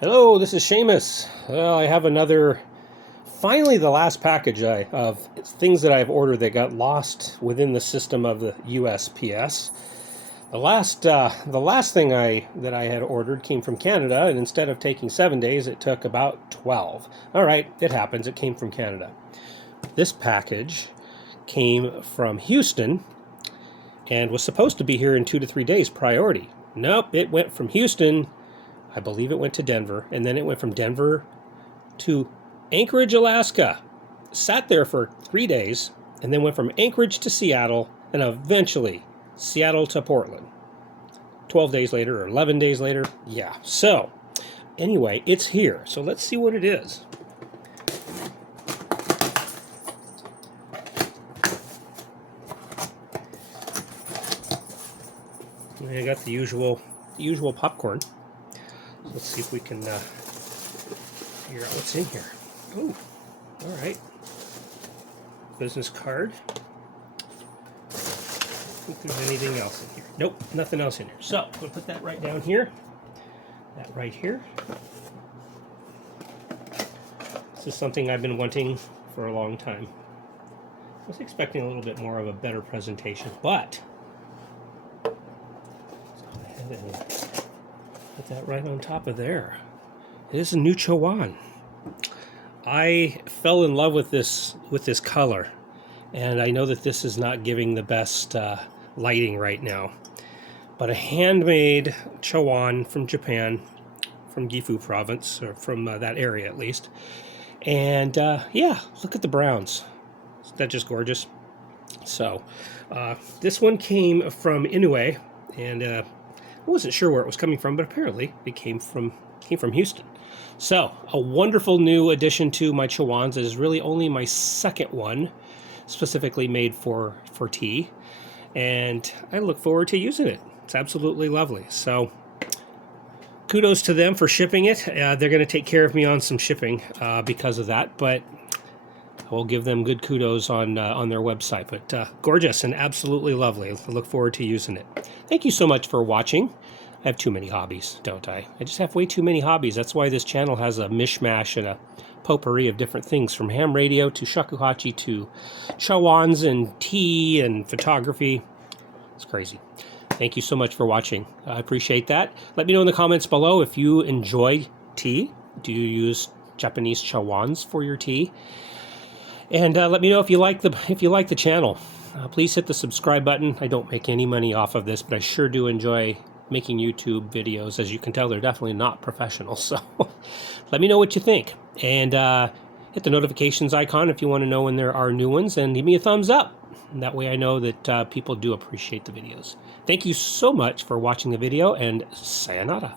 Hello, this is Seamus. I have finally the last package of things that I've ordered that got lost within the system of the USPS. The last thing that I had ordered came from Canada, and instead of taking 7 days, it took about 12. All right, it happens. It came from Canada. This package came from Houston and was supposed to be here in 2 to 3 days priority. Nope, it went from Houston. I believe it went to Denver, and then it went from Denver to Anchorage, Alaska. Sat there for 3 days, and then went from Anchorage to Seattle, and eventually Seattle to Portland. 12 days later, or 11 days later, yeah. So, anyway, it's here. So let's see what it is. I got the usual popcorn. Let's see if we can figure out what's in here. Oh, all right. Business card. I don't think there's anything else in here. Nope, nothing else in here. So, I'm going to put that right down here. That right here. This is something I've been wanting for a long time. I was expecting a little bit more of a better presentation, but let's go ahead and put that right on top of there. It is a new Chawan. I fell in love with this color, and I know that this is not giving the best lighting right now. But a handmade Chawan from Japan, from Gifu province, or from that area at least. And yeah, look at the browns. Isn't that just gorgeous? So this one came from Inoue, and I wasn't sure where it was coming from, but apparently it came from Houston. So a wonderful new addition to my Chawans. It is really only my second one specifically made for tea, and I look forward to using it. It's absolutely lovely. So kudos to them for shipping it. They're going to take care of me on some shipping because of that, but I will give them good kudos on their website. But gorgeous and absolutely lovely. I look forward to using it. Thank you so much for watching. I have too many hobbies, don't I? I just have way too many hobbies. That's why this channel has a mishmash and a potpourri of different things, from ham radio to shakuhachi to chawans and tea and photography. It's crazy. Thank you so much for watching. I appreciate that. Let me know in the comments below if you enjoy tea. Do you use Japanese chawans for your tea? And let me know if you like the channel. Please hit the subscribe button. I don't make any money off of this, but I sure do enjoy making YouTube videos. As you can tell, they're definitely not professional. So let me know what you think. And hit the notifications icon if you want to know when there are new ones, and give me a thumbs up. And that way I know that people do appreciate the videos. Thank you so much for watching the video, and sayonara.